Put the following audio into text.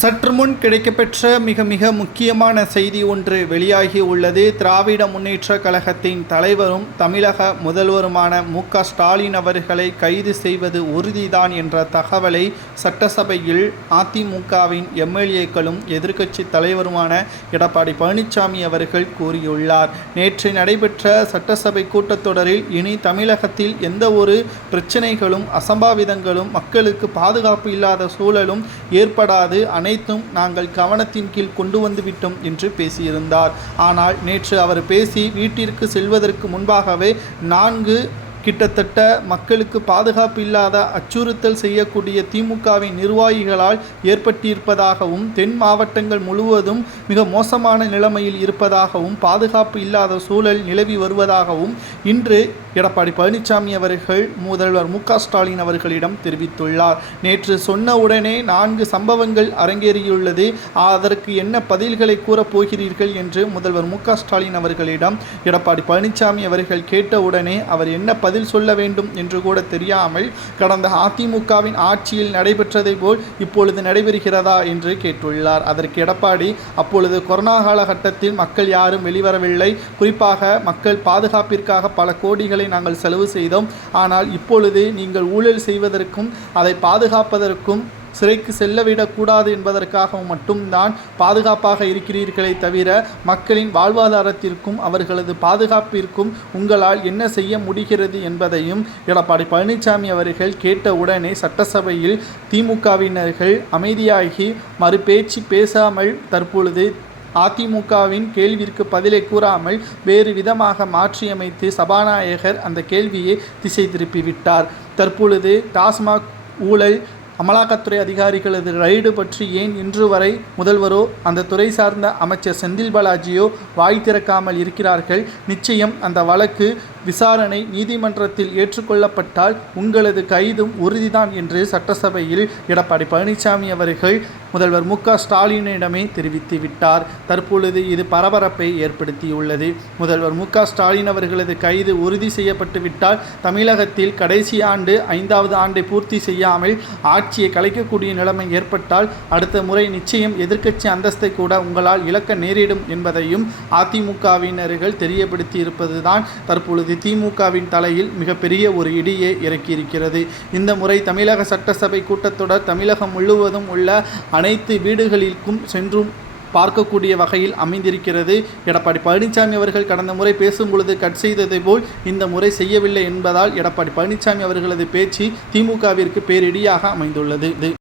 சற்று முன் கிடைக்கப்பெற்ற மிக மிக முக்கியமான செய்தி ஒன்று வெளியாகி உள்ளது. திராவிட முன்னேற்ற கழகத்தின் தலைவரும் தமிழக முதல்வருமான மு.க.ஸ்டாலின் அவர்களை கைது செய்வது உறுதிதான் என்ற தகவலை சட்டசபையில் அதிமுகவின் எம்எல்ஏக்களும் எதிர்க்கட்சி தலைவருமான எடப்பாடி பழனிசாமி அவர்கள் கூறியுள்ளார். நேற்று நடைபெற்ற சட்டசபை கூட்டத்தொடரில் இனி தமிழகத்தில் எந்த ஒரு பிரச்சனைகளும் அசம்பாவிதங்களும் மக்களுக்கு பாதுகாப்பு இல்லாத சூழலும் ஏற்படாது, அனைத்தும் நாங்கள் கவனத்தின் கீழ் கொண்டு வந்துவிட்டோம் என்று பேசியிருந்தார். ஆனால் நேற்று அவர் பேசி வீட்டிற்கு செல்வதற்கு முன்பாகவே 4 கிட்டத்தட்ட மக்களுக்கு பாதுகாப்பு இல்லாத அச்சுறுத்தல் செய்யக்கூடிய திமுகவின் நிர்வாகிகளால் ஏற்பட்டிருப்பதாகவும், தென் மாவட்டங்கள் முழுவதும் மிக மோசமான நிலைமையில் இருப்பதாகவும், பாதுகாப்பு இல்லாத சூழல் நிலவி வருவதாகவும் இன்று எடப்பாடி பழனிசாமி அவர்கள் முதல்வர் மு.க.ஸ்டாலின் அவர்களிடம் தெரிவித்துள்ளார். நேற்று சொன்ன உடனே 4 சம்பவங்கள் அரங்கேறியுள்ளது. அதற்கு என்ன பதில்களை கூறப்போகிறீர்கள் என்று முதல்வர் மு.க.ஸ்டாலின் அவர்களிடம் எடப்பாடி பழனிசாமி அவர்கள் கேட்டவுடனே அவர் என்ன பதில் சொல்ல வேண்டும் என்று கூட தெரியாமல், கடந்த அதிமுகவின் ஆட்சியில் நடைபெற்றதை போல் இப்பொழுது நடைபெறுகிறதா என்று கேட்டுள்ளார். அதற்கு எடப்பாடி, அப்பொழுது கொரோனா காலகட்டத்தில் மக்கள் யாரும் வெளிவரவில்லை, குறிப்பாக மக்கள் பாதுகாப்பிற்காக பல கோடிகளை நாங்கள் செலவு செய்தோம். ஆனால் இப்பொழுது நீங்கள் ஊழல் செய்வதற்கும் அதை பாதுகாப்பதற்கும் சிறைக்கு செல்லவிடக்கூடாது என்பதற்காக மட்டும்தான் பாதுகாப்பாக இருக்கிறீர்களே தவிர மக்களின் வாழ்வாதாரத்திற்கும் அவர்களது பாதுகாப்பிற்கும் உங்களால் என்ன செய்ய முடிகிறது என்பதையும் எடப்பாடி பழனிசாமி அவர்கள் கேட்டவுடனே சட்டசபையில் திமுகவினர்கள் அமைதியாகி மறுபேச்சு பேசாமல் தற்பொழுது அதிமுகவின் கேள்விற்கு பதிலை கூறாமல் வேறு விதமாக மாற்றியமைத்து சபாநாயகர் அந்த கேள்வியை திசை திருப்பிவிட்டார். தற்பொழுது டாஸ்மாக் ஊழல் அமலாக்கத்துறை அதிகாரிகளது ரைடு பற்றி ஏன் இன்று வரை முதல்வரோ அந்த துறை சார்ந்த அமைச்சர் செந்தில் பாலாஜியோ வாய் திறக்காமல் இருக்கிறார்கள்? நிச்சயம் அந்த வழக்கு விசாரணை நீதிமன்றத்தில் ஏற்றுக்கொள்ளப்பட்டால் உங்களது கைதும் உறுதிதான் என்று சட்டசபையில் எடப்பாடி பழனிசாமி அவர்கள் முதல்வர் மு.க.ஸ்டாலினிடமே தெரிவித்து விட்டார். தற்பொழுது இது பரபரப்பை ஏற்படுத்தியுள்ளது. முதல்வர் மு.க.ஸ்டாலின் அவர்களது கைது உறுதி செய்யப்பட்டு விட்டால் தமிழகத்தில் கடைசி ஆண்டு 5வது ஆண்டை பூர்த்தி செய்யாமல் ஆட்சியை கலைக்கக்கூடிய நிலைமை ஏற்பட்டால் அடுத்த முறை நிச்சயம் எதிர்க்கட்சி அந்தஸ்தை கூட உங்களால் இழக்க நேரிடும் என்பதையும் அதிமுகவினர்கள் தெரியப்படுத்தி இருப்பதுதான் தற்பொழுது திமுகவின் தலையில் மிகப்பெரிய ஒரு இடியை இறக்கியிருக்கிறது. இந்த முறை தமிழக சட்டசபை கூட்டத்தொடர் தமிழகம் முழுவதும் உள்ள அனைத்து வீடுகளிற்கும் சென்றும் பார்க்கக்கூடிய வகையில் அமைந்திருக்கிறது. எடப்பாடி பழனிசாமி அவர்கள் கடந்த முறை பேசும்பொழுது கட் செய்ததை போல் இந்த முறை செய்யவில்லை என்பதால் எடப்பாடி பழனிசாமி அவர்களது பேச்சு திமுகவிற்கு பேரிடியாக அமைந்துள்ளது.